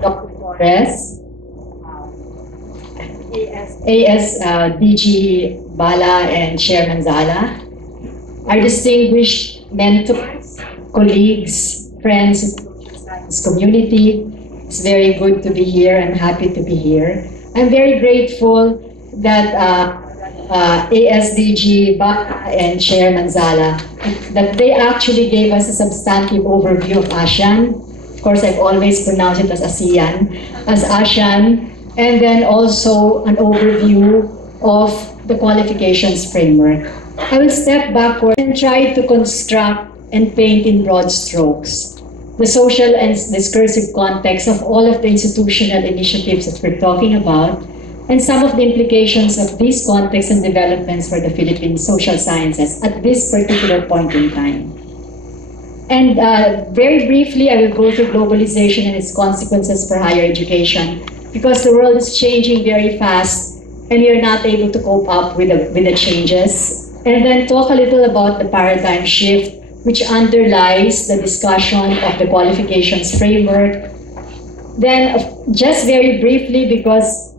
Dr. Torres, ASDG Bala and Chairman Zala, our distinguished mentors, colleagues, friends in the social science community. It's very good to be here. I'm happy to be here. I'm very grateful that ASDG Bala and Chairman Zala, that they actually gave us a substantive overview of ASEAN. Of course, I've always pronounced it as ASEAN, and then also an overview of the qualifications framework. I will step backward and try to construct and paint in broad strokes the social and discursive context of all of the institutional initiatives that we're talking about, and some of the implications of these contexts and developments for the Philippine social sciences at this particular point in time. And very briefly, I will go through globalization and its consequences for higher education, because the world is changing very fast and we are not able to cope up with the changes. And then talk a little about the paradigm shift which underlies the discussion of the qualifications framework. Then just very briefly, because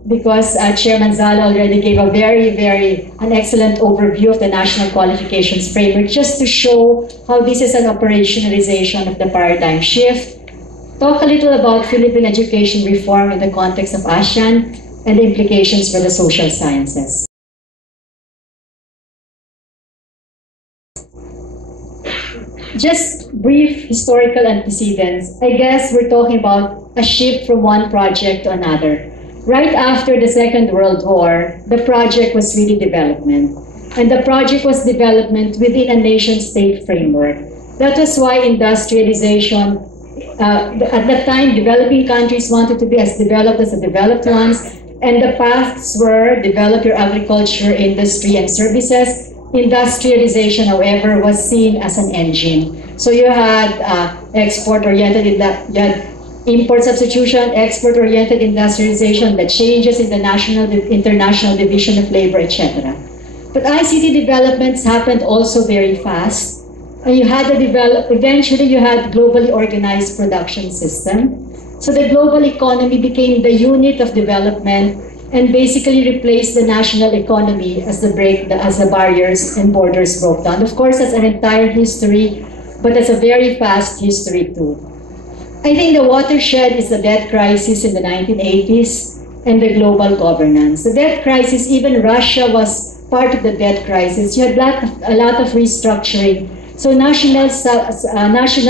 Chairman Zala already gave an excellent overview of the National Qualifications Framework, just to show how this is an operationalization of the paradigm shift. Talk a little about Philippine education reform in the context of ASEAN and the implications for the social sciences. Just brief historical antecedents. I guess we're talking about a shift from one project to another. Right after the Second World War, the project was really development. And the project was development within a nation-state framework. That was why industrialization, at that time, developing countries wanted to be as developed as the developed ones, and the paths were develop your agriculture, industry, and services. Industrialization, however, was seen as an engine. So you had export-oriented, you had import substitution, export-oriented industrialization, the changes in the international division of labor, etc. But ICT developments happened also very fast. And you had eventually you had globally organized production system. So the global economy became the unit of development and basically replaced the national economy as the barriers and borders broke down. Of course, that's an entire history, but that's a very fast history too. I think the watershed is the debt crisis in the 1980s and the global governance. The debt crisis, even Russia was part of the debt crisis. You had a lot of restructuring. So national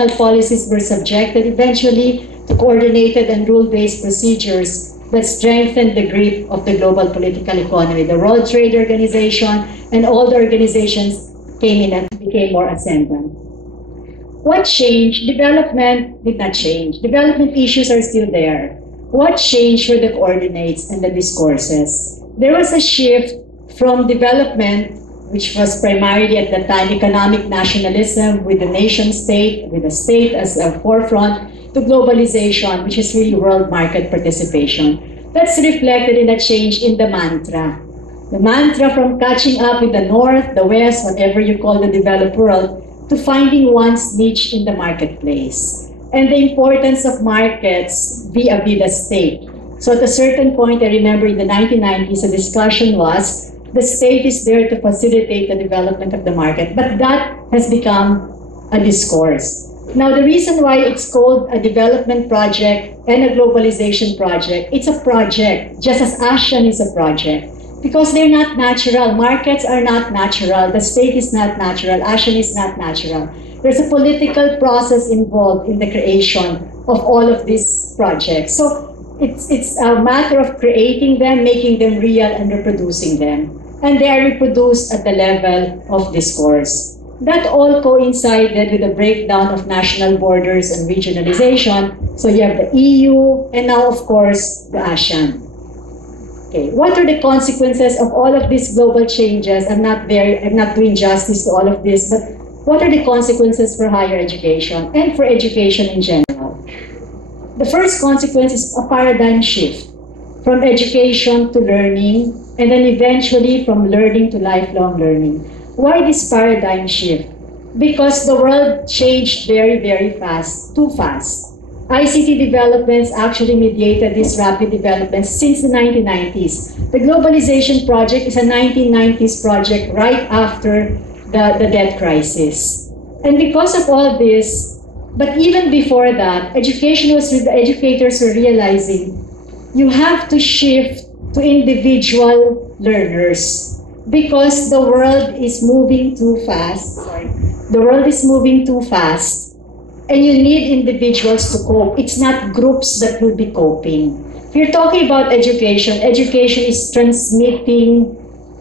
policies were subjected eventually to coordinated and rule-based procedures that strengthened the grip of the global political economy. The World Trade Organization and all the organizations came in and became more ascendant. What changed? Development did not change. Development issues are still there. What changed were the coordinates and the discourses. There was a shift from development, which was primarily at the time economic nationalism with the nation state, with the state as a forefront, to globalization, which is really world market participation. That's reflected in a change in the mantra. The mantra from catching up with the North, the West, whatever you call the developed world, to finding one's niche in the marketplace. And the importance of markets vis-a-vis the state. So at a certain point, I remember in the 1990s, a discussion was, the state is there to facilitate the development of the market. But that has become a discourse. Now, the reason why it's called a development project and a globalization project, it's a project, just as ASEAN is a project. Because they're not natural. Markets are not natural. The state is not natural. ASEAN is not natural. There's a political process involved in the creation of all of these projects. So it's a matter of creating them, making them real, and reproducing them. And they are reproduced at the level of discourse. That all coincided with the breakdown of national borders and regionalization. So you have the EU, and now, of course, the ASEAN. Okay, what are the consequences of all of these global changes? I'm not doing justice to all of this, but what are the consequences for higher education and for education in general? The first consequence is a paradigm shift from education to learning, and then eventually from learning to lifelong learning. Why this paradigm shift? Because the world changed very, very fast, too fast. ICT developments actually mediated these rapid developments since the 1990s. The Globalization project is a 1990s project right after the debt crisis. And because of all this, but even before that, the educators were realizing you have to shift to individual learners because the world is moving too fast. The world is moving too fast, and you need individuals to cope. It's not groups that will be coping. If you're talking about education, education is transmitting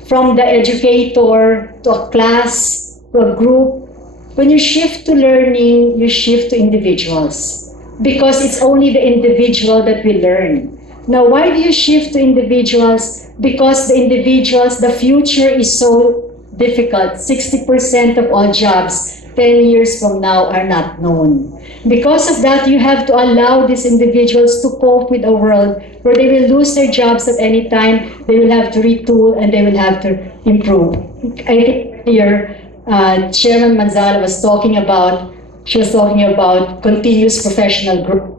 from the educator to a class, to a group. When you shift to learning, you shift to individuals because it's only the individual that will learn. Now, why do you shift to individuals? Because the individuals, the future is so difficult. 60% of all jobs 10 years from now are not known. Because of that, you have to allow these individuals to cope with a world where they will lose their jobs at any time, they will have to retool, and they will have to improve. I think here, Chairman Manzala was talking about continuous professional growth.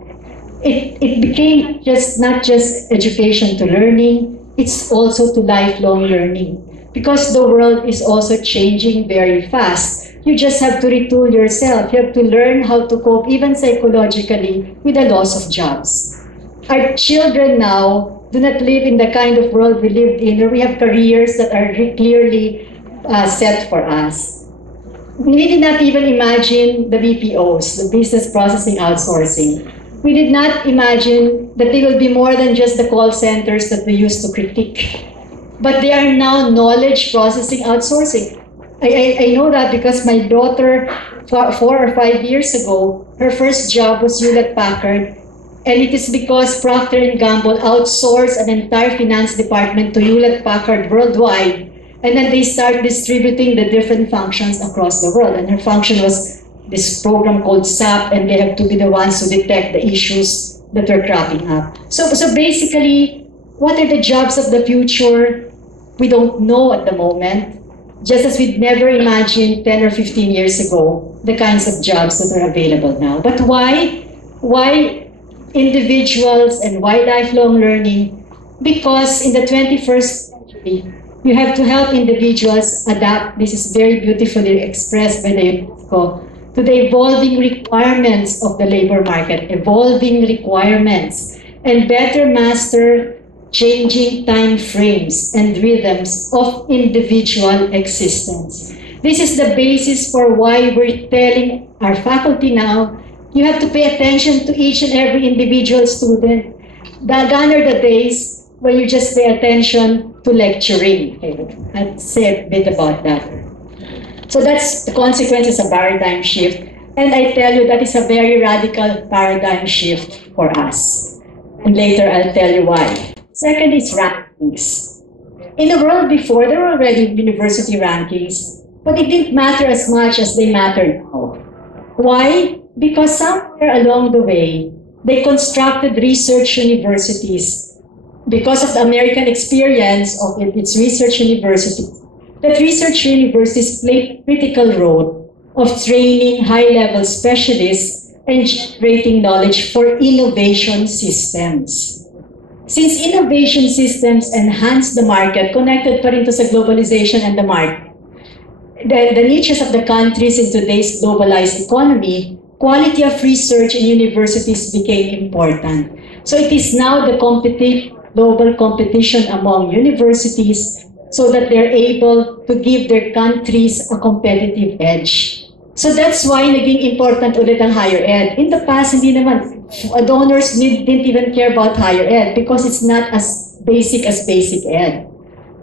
It became not just education to learning, it's also to lifelong learning. Because the world is also changing very fast. You just have to retool yourself. You have to learn how to cope, even psychologically, with the loss of jobs. Our children now do not live in the kind of world we lived in, where we have careers that are clearly set for us. We did not even imagine the BPOs, the business processing outsourcing. We did not imagine that they will be more than just the call centers that we used to critique. But they are now knowledge processing outsourcing. I know that because my daughter, 4 or 5 years ago, her first job was Hewlett Packard. And it is because Procter & Gamble outsourced an entire finance department to Hewlett Packard worldwide. And then they start distributing the different functions across the world. And her function was this program called SAP, and they have to be the ones to detect the issues that were cropping up. So basically, what are the jobs of the future? We don't know at the moment, just as we'd never imagined 10 or 15 years ago the kinds of jobs that are available now. But why? Why individuals and why lifelong learning? Because in the 21st century, you have to help individuals adapt. This is very beautifully expressed by the UNESCO, to the evolving requirements of the labor market, evolving requirements, and better master changing time frames and rhythms of individual existence. This is the basis for why we're telling our faculty now, you have to pay attention to each and every individual student. Gone are the days when you just pay attention to lecturing. Okay, I'll say a bit about that. So that's the consequences of paradigm shift. And I tell you, that is a very radical paradigm shift for us. And later I'll tell you why. Second is rankings. In the world before, there were already university rankings, but it didn't matter as much as they matter now. Why? Because somewhere along the way, they constructed research universities. Because of the American experience of its research universities, that research universities play a critical role of training high-level specialists and generating knowledge for innovation systems. Since innovation systems enhance the market, connected pa rin to sa globalization and the market, the niches of the countries in today's globalized economy, quality of research in universities became important. So it is now the global competition among universities so that they're able to give their countries a competitive edge. So that's why naging important ulit ang higher ed. In the past, hindi naman, donors didn't even care about higher ed because it's not as basic ed.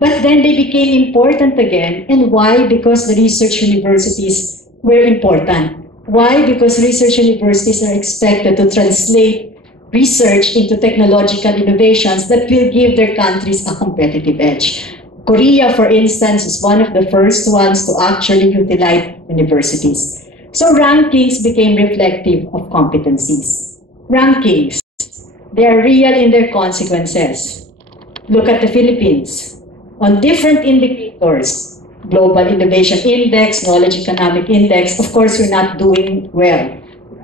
But then they became important again. And why? Because the research universities were important. Why? Because research universities are expected to translate research into technological innovations that will give their countries a competitive edge. Korea, for instance, is one of the first ones to actually utilize universities. So rankings became reflective of competencies. Rankings, they are real in their consequences. Look at the Philippines. On different indicators, Global Innovation Index, Knowledge Economic Index, of course, we're not doing well.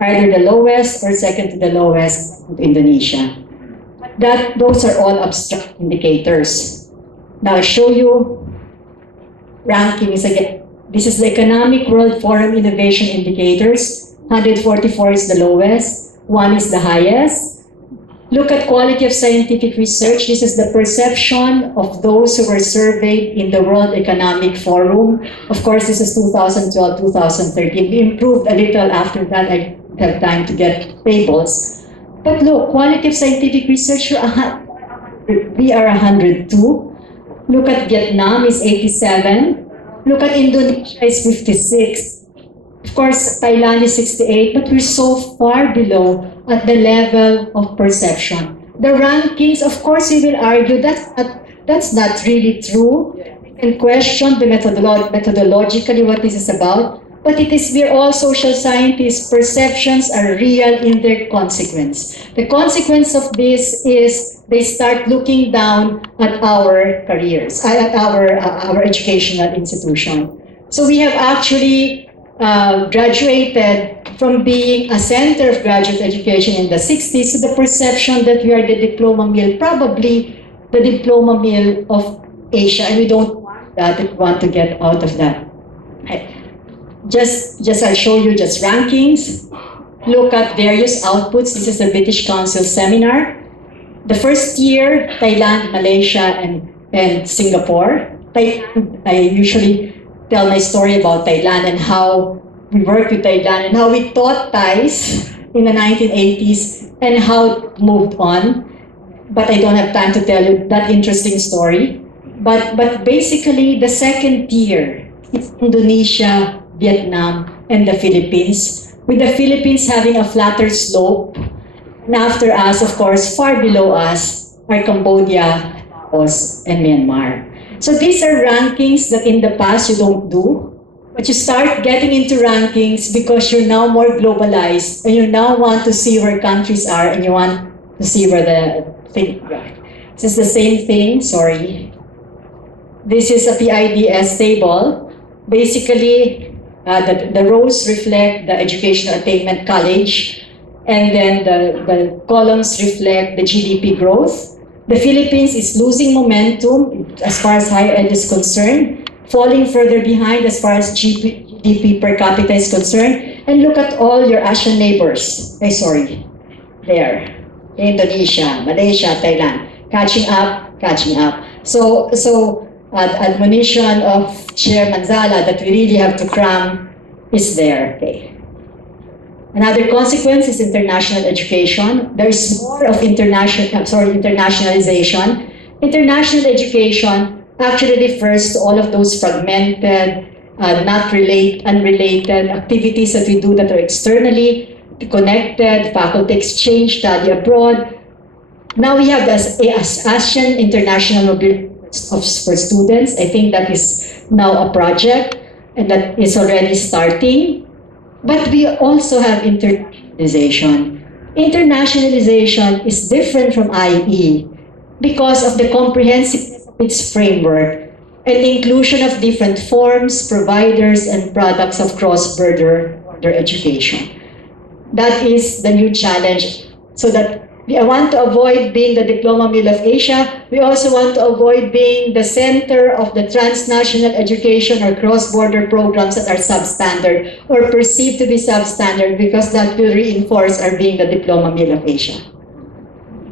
either the lowest or second to the lowest to Indonesia. Those are all abstract indicators. Now I'll show you rankings again. This is the Economic World Forum Innovation Indicators. 144 is the lowest, 1 is the highest. Look at quality of scientific research. This is the perception of those who were surveyed in the World Economic Forum. Of course, this is 2012, 2013. We improved a little after that. I didn't have time to get tables. But look, quality of scientific research, we are 102. Look at Vietnam is 87. Look at Indonesia is 56. Of course, Thailand is 68, but we're so far below at the level of perception. The rankings, of course, we will argue that's not really true. We can question the methodologically what this is about, but we're all social scientists. Perceptions are real in their consequence. The consequence of this is they start looking down at our careers, at our educational institution. So we have actually graduated from being a center of graduate education in the 60s to the perception that we are the diploma mill, probably the diploma mill of Asia, and we don't want that. We want to get out of that. I'll show you just rankings. Look at various outputs. This is the British Council seminar. The first year, Thailand, Malaysia, and Singapore. Thailand, I usually tell my story about Thailand and how we worked with Thailand and how we taught Thais in the 1980s and how it moved on. But I don't have time to tell you that interesting story. But basically, the second tier is Indonesia, Vietnam, and the Philippines, with the Philippines having a flatter slope. And after us, of course, far below us are Cambodia, Laos, and Myanmar. So these are rankings that in the past you don't do, but you start getting into rankings because you're now more globalized and you now want to see where countries are and you want to see where the thing are. This is the same thing, sorry. This is a PIDS table. Basically, the rows reflect the educational attainment college, and then the columns reflect the GDP growth. The Philippines is losing momentum as far as higher ed is concerned, falling further behind as far as GDP per capita is concerned. And look at all your ASEAN neighbors. There. Indonesia, Malaysia, Thailand. Catching up. So admonition of Chair Manzala that we really have to cram is there. Okay. Another consequence is international education. There is more of internationalization. International education actually refers to all of those fragmented, unrelated activities that we do that are externally connected, faculty exchange, study abroad. Now we have this ASEAN International Mobility for Students. I think that is now a project and that is already starting. But we also have internationalization. Internationalization is different from IE because of the comprehensiveness of its framework and the inclusion of different forms, providers, and products of cross-border education. That is the new challenge. So that I want to avoid being the diploma mill of Asia. We also want to avoid being the center of the transnational education or cross-border programs that are substandard or perceived to be substandard, because that will reinforce our being the diploma mill of Asia.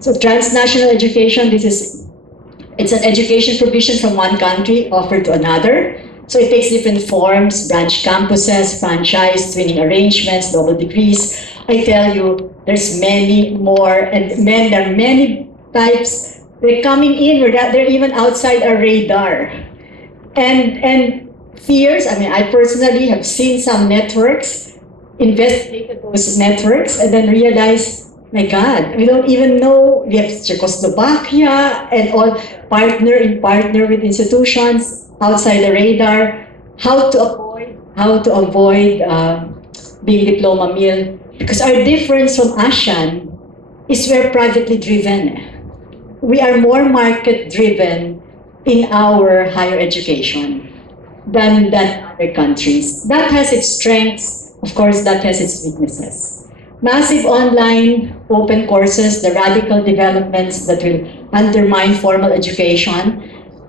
So transnational education, it's an education provision from one country offered to another. So it takes different forms: branch campuses, franchise, twinning arrangements, double degrees. I tell you, there's many more, and there are many types. They're coming in, they're even outside our radar. And fears, I personally have seen some networks, investigated those networks, and then realized, my God, we don't even know. We have Czechoslovakia and all partner with institutions outside the radar. How to avoid being diploma mill. Because our difference from ASEAN is we're privately driven. We are more market driven in our higher education than other countries. That has its strengths, of course, that has its weaknesses. Massive online open courses, the radical developments that will undermine formal education.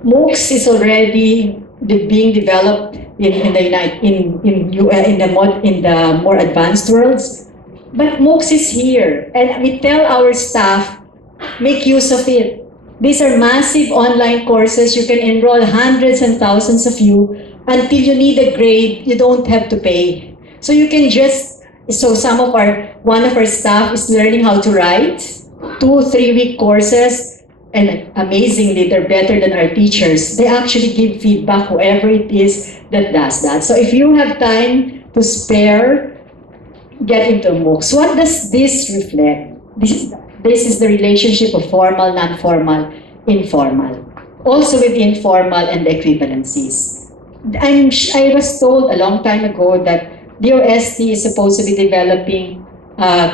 MOOCs is already being developed in the more advanced worlds. But MOOCs is here, and we tell our staff, make use of it. These are massive online courses. You can enroll hundreds and thousands of you. Until you need a grade, you don't have to pay. So you can just, one of our staff is learning how to write, 2-3 week courses, and amazingly, they're better than our teachers. They actually give feedback, whoever it is that does that. So if you have time to spare, get into MOOCs. What does this reflect? This is the relationship of formal, non-formal, informal. Also with informal and the equivalencies. I was told a long time ago that DOST is supposed to be developing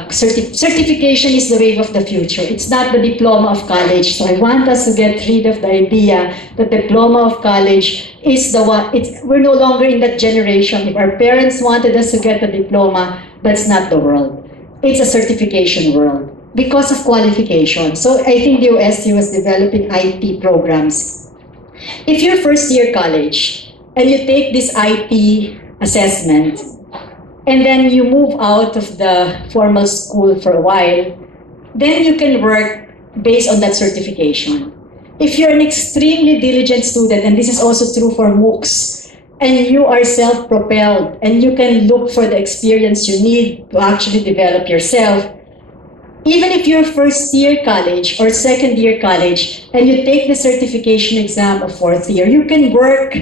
certification is the wave of the future. It's not the diploma of college. So I want us to get rid of the idea that the diploma of college is the one. We're no longer in that generation. If our parents wanted us to get a diploma, that's not the world. It's a certification world because of qualification. So I think the DOST was developing IT programs. If you're first year college and you take this IT assessment, and then you move out of the formal school for a while, then you can work based on that certification. If you're an extremely diligent student, and this is also true for MOOCs, and you are self-propelled, and you can look for the experience you need to actually develop yourself, even if you're first year college or second year college, and you take the certification exam of fourth year, you can work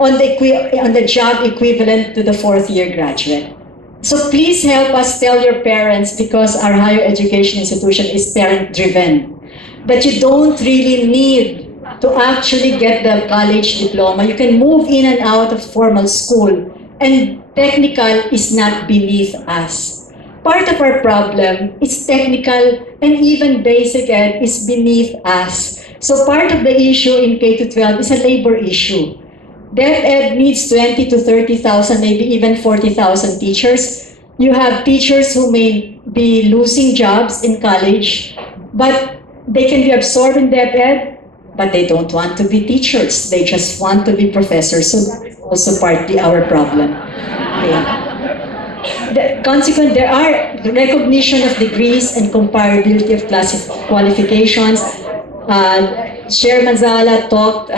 on the job equivalent to the fourth year graduate. So please help us tell your parents, because our higher education institution is parent driven, that you don't really need to actually get the college diploma. You can move in and out of formal school, and technical is not beneath us. Part of our problem is technical, and even basic ed is beneath us. So part of the issue in K-12 is a labor issue. Deaf ed needs 20 to 30,000, maybe even 40,000 teachers. You have teachers who may be losing jobs in college, but they can be absorbed in deaf ed, but they don't want to be teachers. They just want to be professors. So that is also partly our problem. Okay. Consequently, there are the recognition of degrees and comparability of qualifications. Chair Manzala talked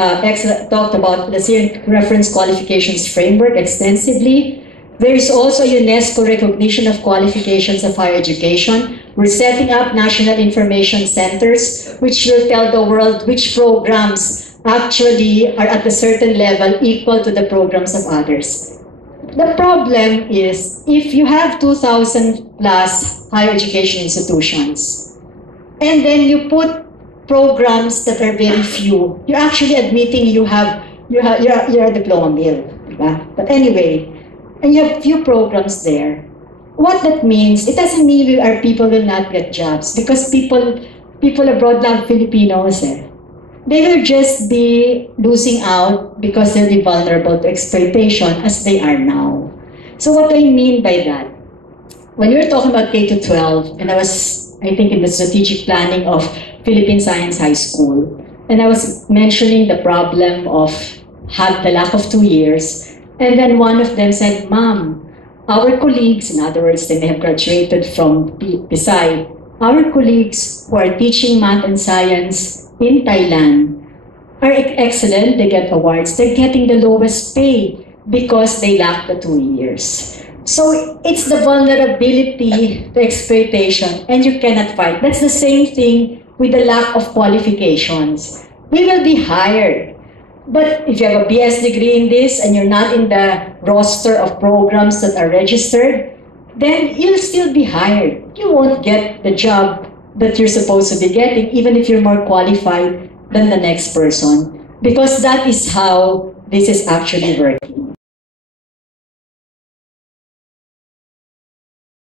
about the ASEAN Reference Qualifications Framework extensively. There is also UNESCO recognition of qualifications of higher education. We're setting up national information centers, which will tell the world which programs actually are at a certain level equal to the programs of others. The problem is, if you have 2,000 plus higher education institutions, and then you put programs that are very few, you're actually admitting you're a diploma mill. Right? But anyway, and you have few programs there. What that means, it doesn't mean our people will not get jobs, because people abroad love Filipinos. They will just be losing out because they'll be vulnerable to exploitation as they are now. So what do I mean by that? When we were talking about K-12, and I think in the strategic planning of Philippine Science High School, and I was mentioning the problem of the lack of 2 years, and then one of them said, "Ma'am, our colleagues," in other words, they may have graduated from PSI, "our colleagues who are teaching math and science in Thailand are excellent, they get awards, they're getting the lowest pay because they lack the 2 years." So it's the vulnerability to exploitation, and you cannot fight. That's the same thing with the lack of qualifications. We will be hired. But if you have a BS degree in this and you're not in the roster of programs that are registered, then you'll still be hired. You won't get the job that you're supposed to be getting, even if you're more qualified than the next person, because that is how this is actually working.